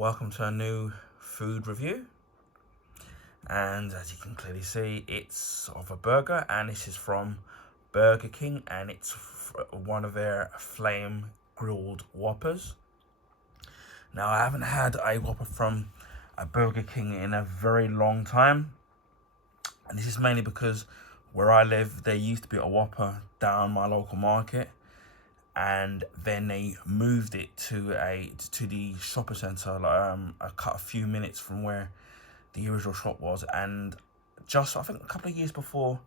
welcome to a new food review. And as you can clearly see, it's of a burger, and this is from Burger King, and it's one of their flame grilled Whoppers. Now, I haven't had a Whopper from a Burger King in a very long time, and this is mainly because where I live, there used to be a Whopper down my local market, and then they moved it to the shopping centre, a few minutes from where the original shop was. And just, I think, a couple of years before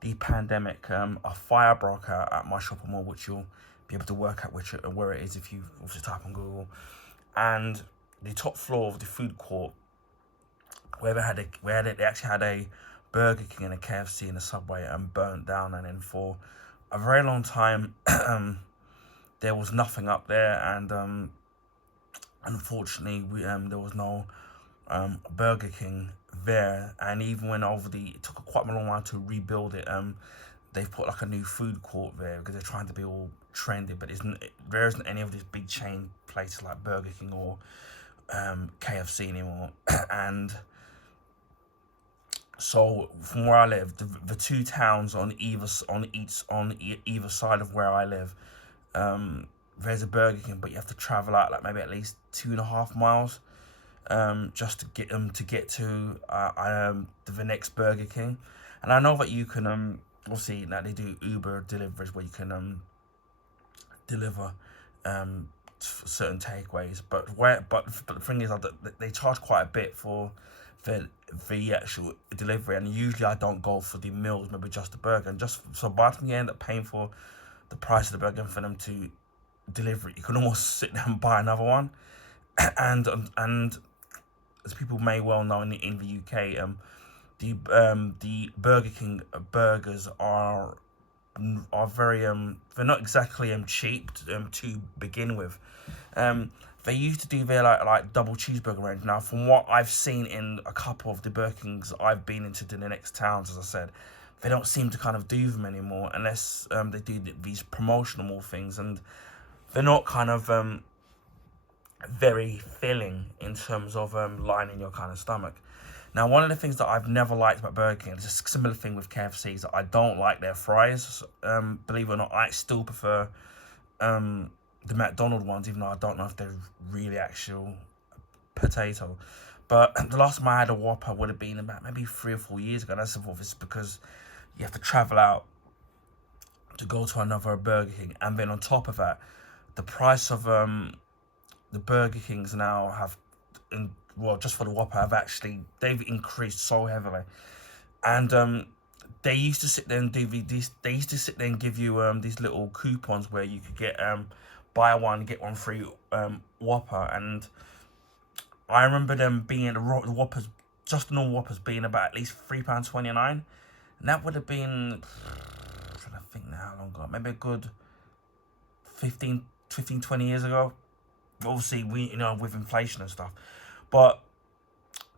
the pandemic, a fire broke out at my shopping mall, which you'll be able to work out where it is if you obviously type on Google. And the top floor of the food court, where they actually had a Burger King and a KFC and a Subway, and burnt down. And then for a very long time, there was nothing up there, and unfortunately, there was no Burger King there. And even when it took quite a long while to rebuild it. They've put like a new food court there because they're trying to be all trendy, but there isn't any of these big chain places like Burger King or KFC anymore. And so from where I live, the two towns on either side of where I live, there's a Burger King, but you have to travel out like maybe at least 2.5 miles just to get to the next Burger King. And I know that you can obviously, like, they do Uber deliveries where you can deliver certain takeaways, but the thing is that they charge quite a bit for the actual delivery, and usually I don't go for the meals, maybe just the burger. And just so by the time you end up paying for the price of the burger and for them to deliver it, you can almost sit there and buy another one. and as people may well know, in the UK, the Burger King burgers are very they're not exactly cheap to begin with. They used to do their like double cheeseburger range. Now, from what I've seen in a couple of the Burger Kings I've been into the next towns, as I said, they don't seem to kind of do them anymore unless they do these promotional things, and they're not kind of very filling in terms of lining your kind of stomach. Now, one of the things that I've never liked about Burger King, it's a similar thing with KFC, is that I don't like their fries. Believe it or not, I still prefer the McDonald's ones, even though I don't know if they're really actual potato. But the last time I had a Whopper would have been about maybe 3 or 4 years ago. That's obviously because you have to travel out to go to another Burger King, and then on top of that, the price of the Burger Kings now just for the Whopper, they've increased so heavily. And they used to sit there and they used to sit there and give you these little coupons where you could get buy one get one free Whopper. And I remember them being the Whoppers, just the normal Whoppers, being about at least £3.29, and that would have been, I'm trying to think now how long ago, maybe a good 15, 20 years ago. Obviously, with inflation and stuff. But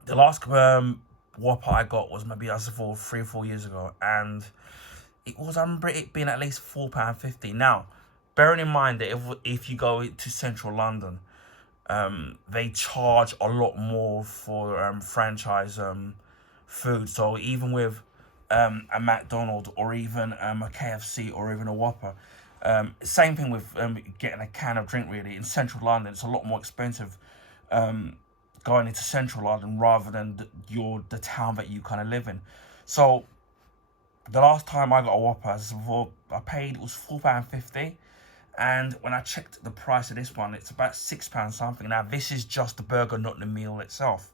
the last Whopper I got was maybe, I suppose, 3 or 4 years ago, and I remember it being at least £4.50. Now, bearing in mind that if you go to central London, they charge a lot more for franchise food. So even with a McDonald's or even a KFC or even a Whopper, same thing with getting a can of drink. Really, in central London, it's a lot more expensive going into central London rather than the town that you kind of live in. So the last time I got a Whopper, I paid, it was £4.50. And when I checked the price of this one, it's about £6 something. Now, this is just the burger, not the meal itself.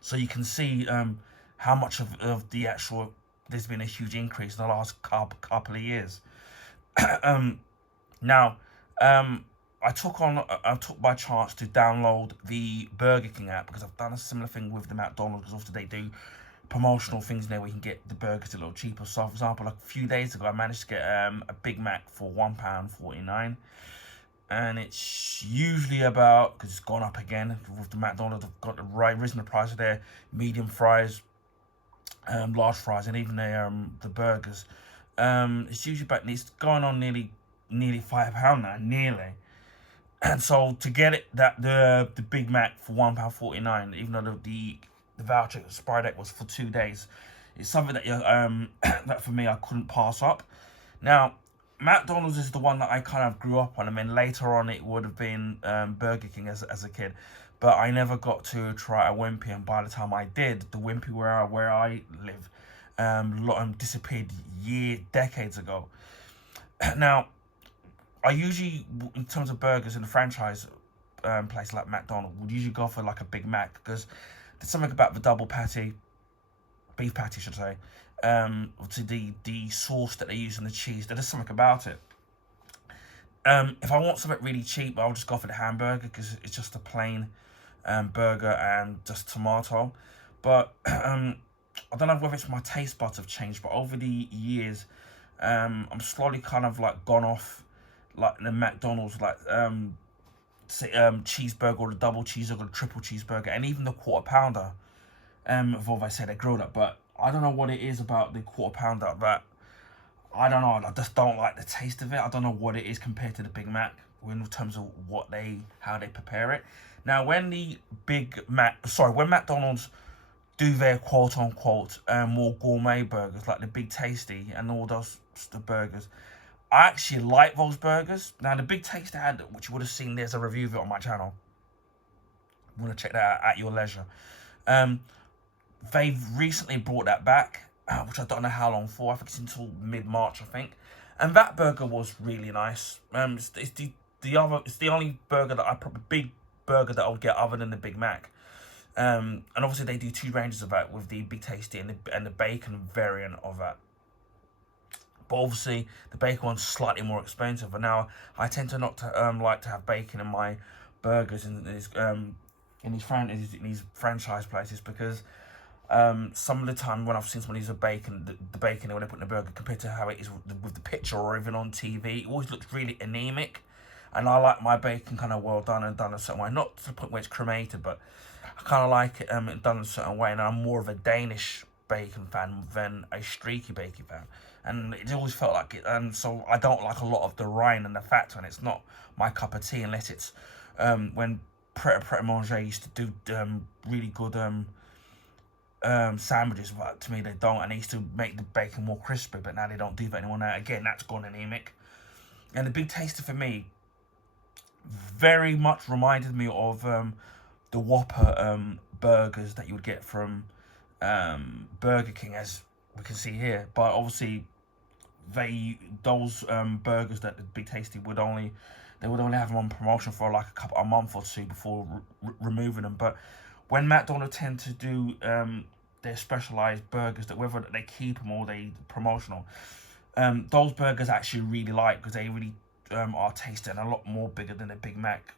So you can see how much of the actual, there's been a huge increase in the last couple of years. Now, I took by chance to download the Burger King app, because I've done a similar thing with the McDonald's, because often they do promotional things there where you can get the burgers a little cheaper. So, for example, like a few days ago, I managed to get a Big Mac for £1.49, and it's usually about, because it's gone up again with the McDonald's, they've got risen the price of their medium fries, large fries, and even the burgers. It's usually it's going on nearly £5 now, nearly. And so to get it, the Big Mac for £1.49, even though the voucher expired date was for 2 days, it's something that that for me I couldn't pass up. Now, McDonald's is the one that I kind of grew up on. I mean, later on it would have been Burger King as a kid, but I never got to try a Wimpy. And by the time I did, the Wimpy where I live disappeared decades ago. Now, I usually, in terms of burgers in the franchise place like McDonald's, would usually go for like a Big Mac, because there's something about the double patty, beef patty, should I say, to the sauce that they use and the cheese. There's something about it. If I want something really cheap, I'll just go for the hamburger, because it's just a plain burger and just tomato. But I don't know whether it's my taste buds have changed, but over the years, I'm slowly kind of like gone off like the McDonald's cheeseburger, or the double cheeseburger, or the triple cheeseburger, and even the quarter pounder. Although I say they grilled up, but I don't know what it is about the quarter pounder that I don't know. I just don't like the taste of it. I don't know what it is compared to the Big Mac in terms of how they prepare it. Now, when when McDonald's do their quote unquote more gourmet burgers like the Big Tasty and all those the burgers, I actually like those burgers. Now, the Big Tasty had, which you would have seen, there's a review of it on my channel. You want to check that out at your leisure. They've recently brought that back, which I don't know how long for. I think it's until mid-March, I think. And that burger was really nice. It's the only burger big burger that I would get other than the Big Mac. And obviously they do two ranges of that, with the Big Tasty and the bacon variant of that. But obviously the bacon one's slightly more expensive. And now I tend to not to like to have bacon in my burgers in these franchise places, because some of the time when I've seen somebody use the bacon when they put in the burger, compared to how it is with the picture or even on TV, it always looks really anemic. And I like my bacon kind of well done and done a certain way, not to the point where it's cremated, but I kind of like it done a certain way. And I'm more of a Danish bacon fan than a streaky bacon fan, and it always felt like it. And so I don't like a lot of the rind and the fat, and it's not my cup of tea unless it's when Pret a Manger used to do really good sandwiches, but to me they don't, and they used to make the bacon more crispy, but now they don't do that anymore. Now again, that's gone anemic. And the Big Tasty for me very much reminded me of the Whopper burgers that you would get from Burger King, as we can see here. But obviously those burgers that the Big Tasty would only have them on promotion for like a month or two before removing them. But when McDonald's tend to do their specialized burgers, that whether they keep them or they promotional, those burgers I actually really like, because they really are tasting a lot more bigger than a Big Mac.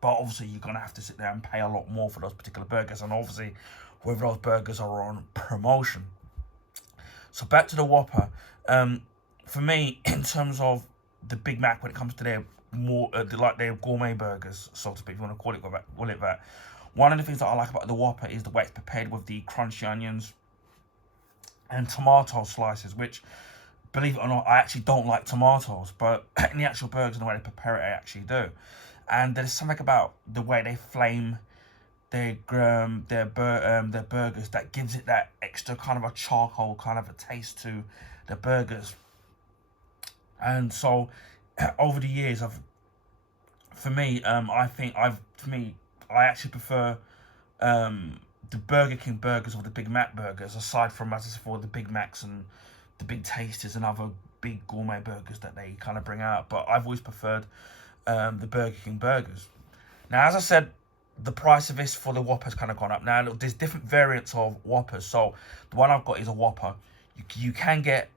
But obviously you're gonna have to sit there and pay a lot more for those particular burgers, and obviously whether those burgers are on promotion. So back to the Whopper. For me, in terms of the Big Mac, when it comes to their more like their gourmet burgers, so to speak, if you want to call it that. One of the things that I like about the Whopper is the way it's prepared, with the crunchy onions and tomato slices, which, believe it or not, I actually don't like tomatoes, but in the actual burgers and the way they prepare it, I actually do. And there's something about the way they flame their burgers that gives it that extra kind of a charcoal kind of a taste to the burgers. And so over the years, I actually prefer the Burger King burgers or the Big Mac burgers, aside from, as I said before, the Big Macs and the Big Tasties and other big gourmet burgers that they kind of bring out. But I've always preferred the Burger King burgers. Now, as I said, the price of this for the Whopper's kind of gone up. Now, look, there's different variants of Whoppers. So the one I've got is a Whopper. You can get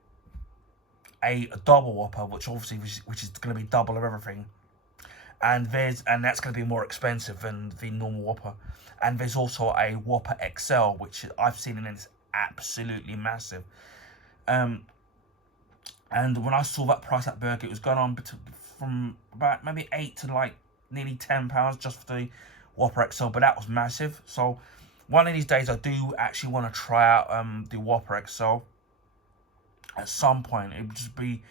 a double Whopper, which obviously which is going to be double of everything. And that's going to be more expensive than the normal Whopper. And there's also a Whopper XL, which I've seen, and it's absolutely massive. And when I saw that price at burger, it was going on from about maybe £8 to like nearly £10 just for the Whopper XL, but that was massive. So one of these days, I do actually want to try out the Whopper XL at some point. It would just be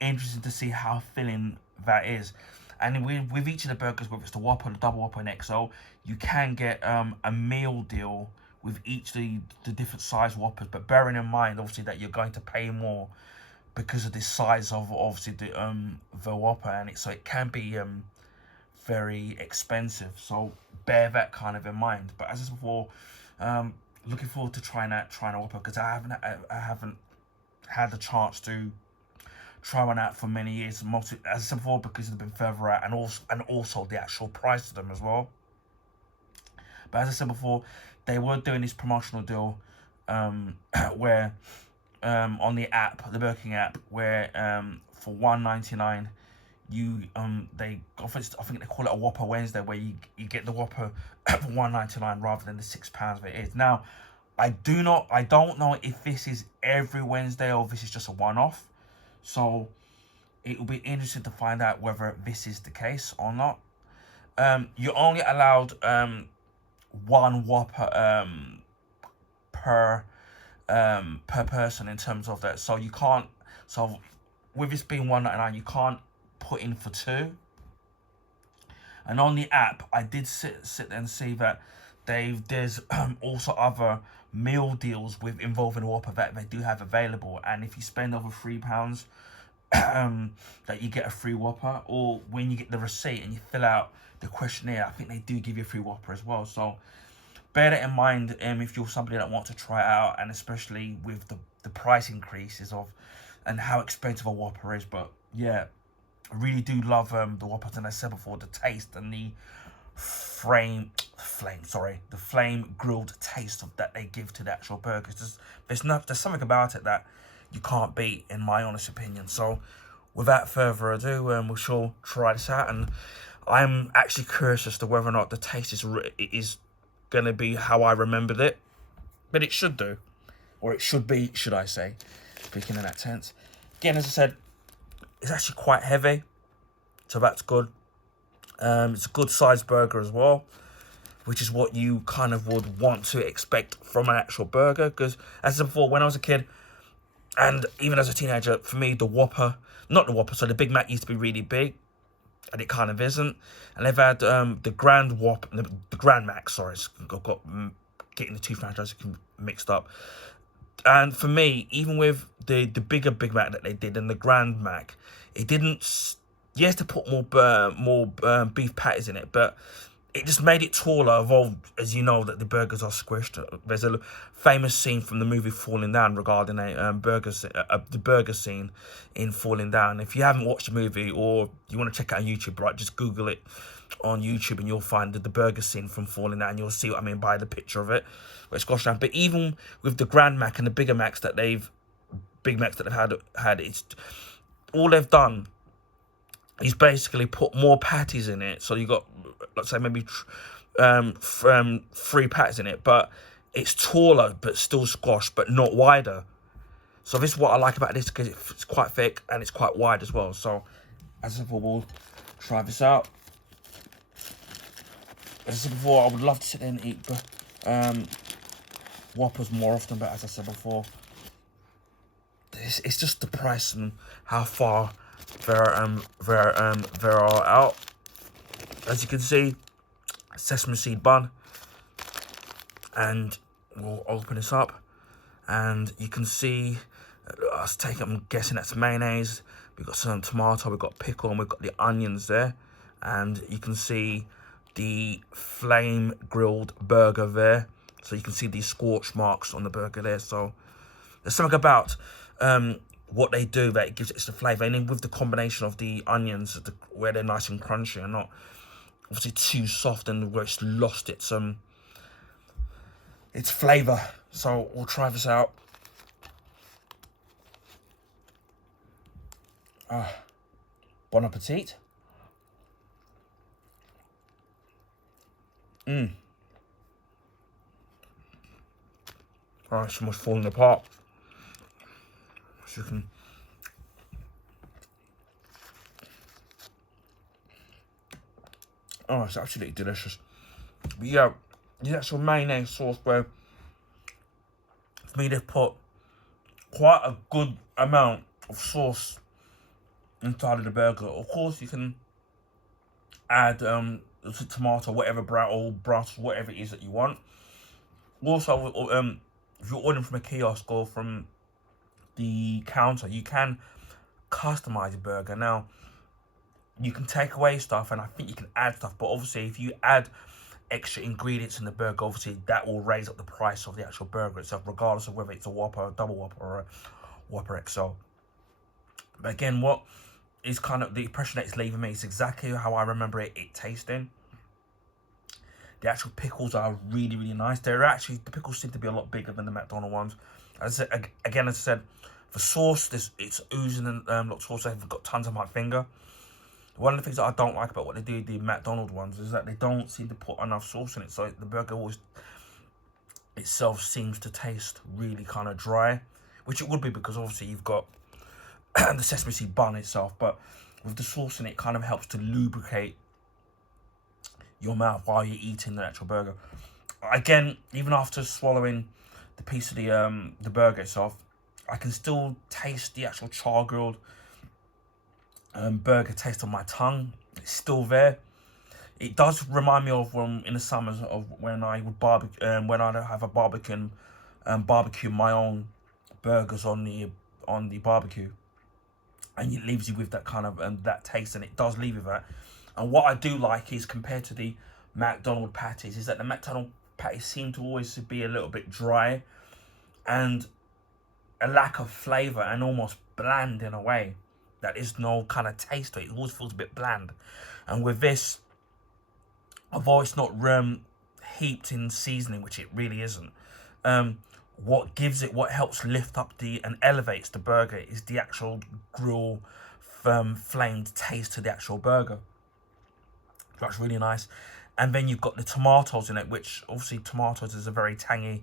interesting to see how filling that is. And with each of the burgers, whether it's the Whopper, the Double Whopper, and XL, you can get a meal deal with each of the different size Whoppers. But bearing in mind, obviously, that you're going to pay more because of the size of, obviously, the Whopper, and so it can be very expensive. So bear that kind of in mind. But as I said before, looking forward to trying a Whopper, because I haven't had the chance to try one out for many years. Mostly, as I said before, because they've been further out, and also the actual price of them as well. But as I said before, they were doing this promotional deal where on the app, the Burger King app, where for $1.99 you I think they call it a Whopper Wednesday, where you get the Whopper for $1.99 rather than the £6 that it is. Now, I don't know if this is every Wednesday or if this is just a one-off. So it will be interesting to find out whether this is the case or not. You're only allowed one Whopper per person in terms of that. So you can't. So with this being $1.99, you can't put in for two. And on the app, I did sit and see that there's also other meal deals involving Whopper that they do have available. And if you spend over £3, that you get a free Whopper, or when you get the receipt and you fill out the questionnaire, I think they do give you a free Whopper as well. So bear that in mind if you're somebody that wants to try it out, and especially with the price increases and how expensive a Whopper is. But yeah, I really do love the Whoppers, and I said before, the taste and the flame grilled taste that they give to the actual burgers. There's something about it that you can't beat, in my honest opinion. So without further ado, we shall try this out, and I'm actually curious as to whether or not the taste is going to be how I remembered it, but it should do, or it should be, should I say, speaking in that sense. Again, as I said, it's actually quite heavy, so that's good. It's a good sized burger as well, which is what you kind of would want to expect from an actual burger. Because as I said before, when I was a kid, and even as a teenager, for me, the Big Mac used to be really big, and it kind of isn't. And they've had the Grand Whopper, the Grand Mac, sorry, I've got getting the two franchises mixed up. And for me, even with the bigger Big Mac that they did and the Grand Mac, it didn't. Yes, to put more beef patties in it, but it just made it taller. Evolved, as you know, that the burgers are squished. There's a famous scene from the movie Falling Down regarding the burger scene in Falling Down. If you haven't watched the movie, or you want to check it out on YouTube, right, just Google it on YouTube and you'll find the burger scene from Falling Down. You'll see what I mean by the picture of it, where it's squashed down. But even with the Grand Mac and the bigger Macs that Big Macs that they've had, it's all they've done. He's basically put more patties in it, so you got, let's say, maybe 3 patties in it, but it's taller, but still squashed, but not wider. So this is what I like about this, because it's quite thick and it's quite wide as well. So as I said before, we'll try this out. As I said before, I would love to sit there and eat Whoppers more often, but as I said before, it's just the price and how far there are out. As you can see, sesame seed bun, and we'll open this up, and you can see, I'm guessing that's mayonnaise. We've got some tomato, we've got pickle, and we've got the onions there, and you can see the flame grilled burger there. So you can see these scorch marks on the burger there. So there's something about what they do that it gives it the flavour, and then with the combination of the onions, where they're nice and crunchy and not obviously too soft, and where it's lost its flavour. So we'll try this out. Bon appetit. Oh, it's almost falling apart. So you can. Oh, it's absolutely delicious. But yeah, the actual mayonnaise sauce, where for me they've put quite a good amount of sauce inside of the burger. Of course, you can add tomato, whatever brown or brown, whatever it is that you want. Also, if you're ordering from a kiosk or from the counter, you can customize your burger. Now, you can take away stuff, and I think you can add stuff, but obviously, if you add extra ingredients in the burger, obviously that will raise up the price of the actual burger itself, regardless of whether it's a Whopper, a double Whopper, or a Whopper XL. But again, what is kind of the impression that it's leaving me is exactly how I remember it tasting. The actual pickles are really, really nice. The pickles seem to be a lot bigger than the McDonald's ones. As I said, the sauce, it's oozing and lot of sauce. I've got tons on my finger. One of the things that I don't like about what they do, the McDonald's ones, is that they don't seem to put enough sauce in it. So the burger always itself seems to taste really kind of dry, which it would be because obviously you've got the sesame seed bun itself. But with the sauce in it, kind of helps to lubricate your mouth while you're eating the actual burger. Again, even after swallowing the piece of the burger itself, I can still taste the actual char grilled burger taste on my tongue. It's still there. It does remind me of in the summers of when I would when I have a barbecue my own burgers on the barbecue, and it leaves you with that kind of that taste, and it does leave you that. And what I do like is, compared to the McDonald's patties, is that the McDonald's patties seem to always be a little bit dry and a lack of flavour and almost bland in a way. That is no kind of taste to it. It always feels a bit bland. And with this, although it's not heaped in seasoning, which it really isn't, what helps lift up and elevates the burger is the actual grill flamed taste to the actual burger. That's really nice. And then you've got the tomatoes in it, which obviously tomatoes is a very tangy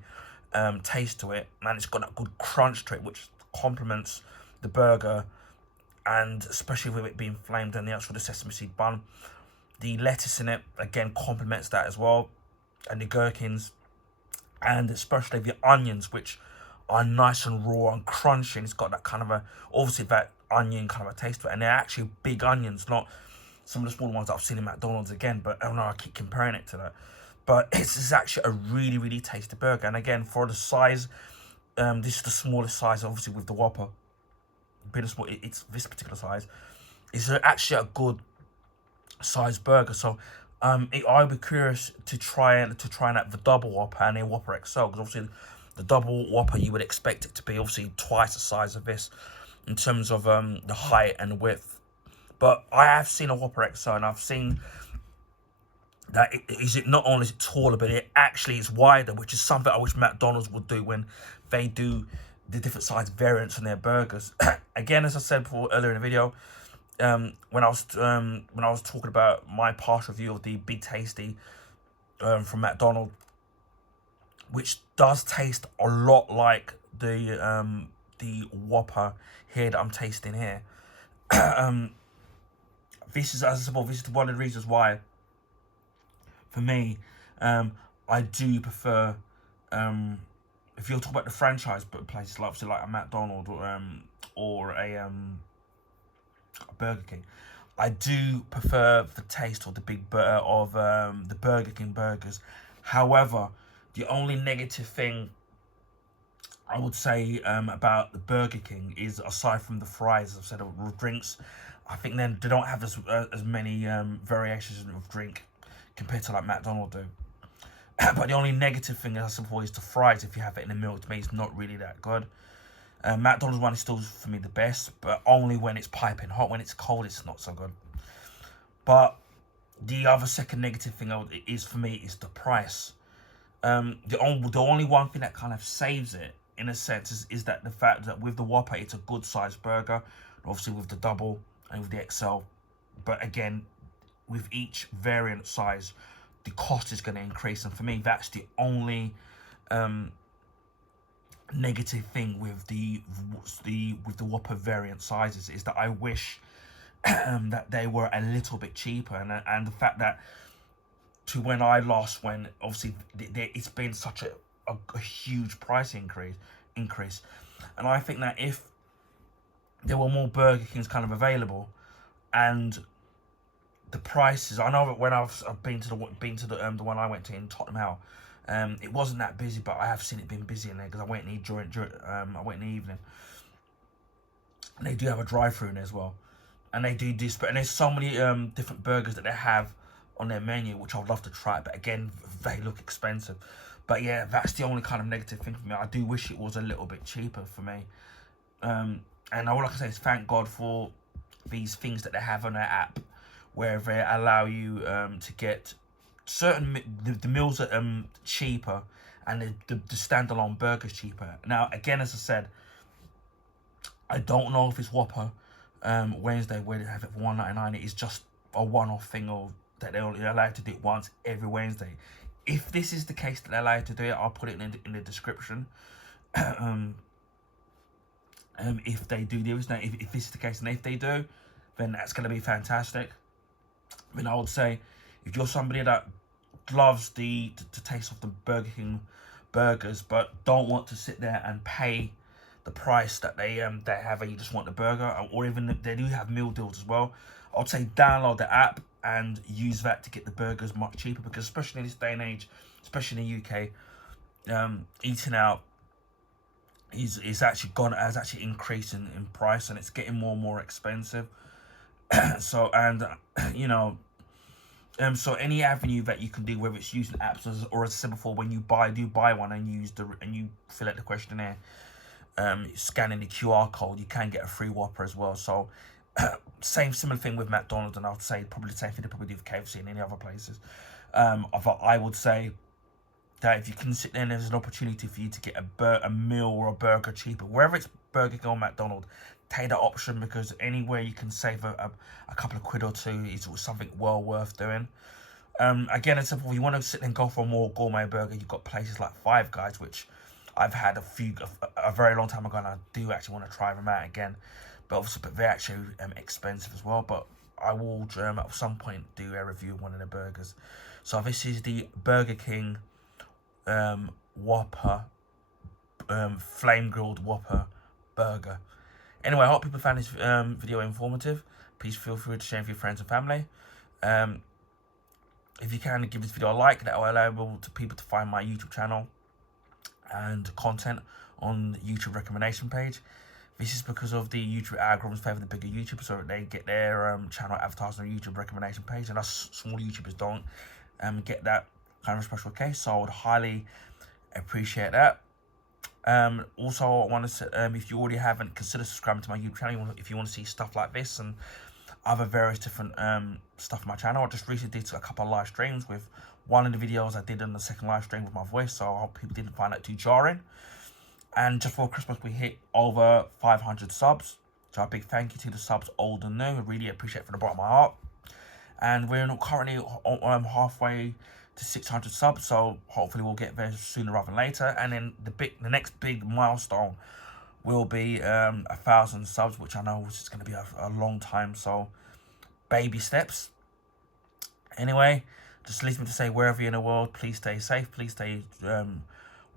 taste to it, and it's got that good crunch to it, which complements the burger, and especially with it being flamed and the actual sesame seed bun. The lettuce in it again complements that as well, and the gherkins, and especially the onions, which are nice and raw and crunchy, and it's got that kind of obviously that onion kind of a taste to it, and they're actually big onions, not some of the small ones that I've seen in McDonald's again, but I don't know, I keep comparing it to that. But it's actually a really, really tasty burger. And again, for the size, this is the smallest size, obviously, with the Whopper. It's this particular size. It's actually a good size burger. So I'd be curious to try out the double Whopper and a Whopper XL, because obviously the double Whopper, you would expect it to be obviously twice the size of this in terms of the height and width. But I have seen a Whopper XL, and I've seen that it not only is it taller, but it actually is wider, which is something I wish McDonald's would do when they do the different size variants in their burgers. Again, as I said before earlier in the video, when I was talking about my partial review of the Big Tasty from McDonald's, which does taste a lot like the Whopper here that I'm tasting here. This is, as I said before, this is one of the reasons why, for me, I do prefer, if you're talking about the franchise places, like a McDonald's or a Burger King, I do prefer the taste of the the Burger King burgers. However, the only negative thing I would say about the Burger King is, aside from the fries, as I've said, with drinks, I think then they don't have as many variations of drink compared to like McDonald's do. But the only negative thing, I suppose, is the fries. If you have it in a meal, to me, it's not really that good. McDonald's one is still, for me, the best, but only when it's piping hot. When it's cold, it's not so good. But the other second negative thing is, for me, is the price. The only one thing that kind of saves it, in a sense, is that the fact that with the Whopper, it's a good sized burger. Obviously with the double and with the XL. But again, with each variant size, the cost is going to increase. And for me, that's the only negative thing with the Whopper variant sizes, is that I wish that they were a little bit cheaper. And the fact that to when I last went, obviously it's been such a huge price increase. And I think that if there were more Burger Kings kind of available, and the prices. I know that when I've been to the one I went to in Tottenham Hale, it wasn't that busy, but I have seen it being busy in there because I went in I went in the evening, and they do have a drive-through in there as well, and they do this. But and there's so many different burgers that they have on their menu, which I'd love to try. But again, they look expensive. But yeah, that's the only kind of negative thing for me. I do wish it was a little bit cheaper for me. And all I can say is thank God for these things that they have on their app, where they allow you to get certain the meals are cheaper, and the standalone burgers cheaper. Now, again, as I said, I don't know if it's Whopper Wednesday where they have it for $1.99. It is just a one-off thing, or that they're only allowed to do it once every Wednesday. If this is the case that they're allowed to do it, I'll put it in the description. If they do this, now if this is the case, and if they do, then that's going to be fantastic. I mean, I would say if you're somebody that loves the taste of the Burger King burgers, but don't want to sit there and pay the price that they have, and you just want the burger, or even they do have meal deals as well, I would say download the app and use that to get the burgers much cheaper, because especially in this day and age, especially in the UK, eating out has actually increased in price, and it's getting more and more expensive. So, and you know, so any avenue that you can do, whether it's using apps or as I said before, when you buy one and you fill out the questionnaire, scanning the QR code, you can get a free Whopper as well. So similar thing with McDonald's, and I'd say probably the same thing they probably do with KFC and any other places. I would say that if you can sit there and there's an opportunity for you to get a meal or a burger cheaper, wherever it's Burger King or McDonald's, take that option, because anywhere you can save a couple of quid or two is something well worth doing. Again, it's simple. If you want to sit there and go for a more gourmet burger, you've got places like Five Guys, which I've had a very long time ago, and I do actually want to try them out again. But obviously, they're actually expensive as well. But I will at some point do a review of one of the burgers. So this is the Burger King Whopper, flame grilled Whopper burger. Anyway, I hope people found this video informative. Please feel free to share with your friends and family. If you can, give this video a like. That will allow people to find my YouTube channel and content on the YouTube recommendation page. This is because of the YouTube algorithms favor the bigger YouTubers, so they get their channel advertised on the YouTube recommendation page, and us small YouTubers don't get that kind of special case. So I would highly appreciate that. Also, I want to say, if you already haven't, consider subscribing to my YouTube channel if you want to see stuff like this and other various different stuff on my channel. I just recently did a couple of live streams. With one of the videos I did on the second live stream with my voice, so I hope people didn't find that too jarring. And just for Christmas, we hit over 500 subs. So a big thank you to the subs, old and new. I really appreciate it from the bottom of my heart. And we're currently halfway to 600 subs, so hopefully we'll get there sooner rather than later. And then the next big milestone will be 1,000 subs, which I know is going to be a long time. So baby steps. Anyway, just leaves me to say, wherever you're in the world, please stay safe, please stay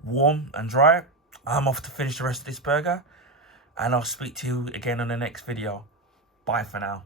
warm and dry. I'm off to finish the rest of this burger, and I'll speak to you again on the next video. Bye for now.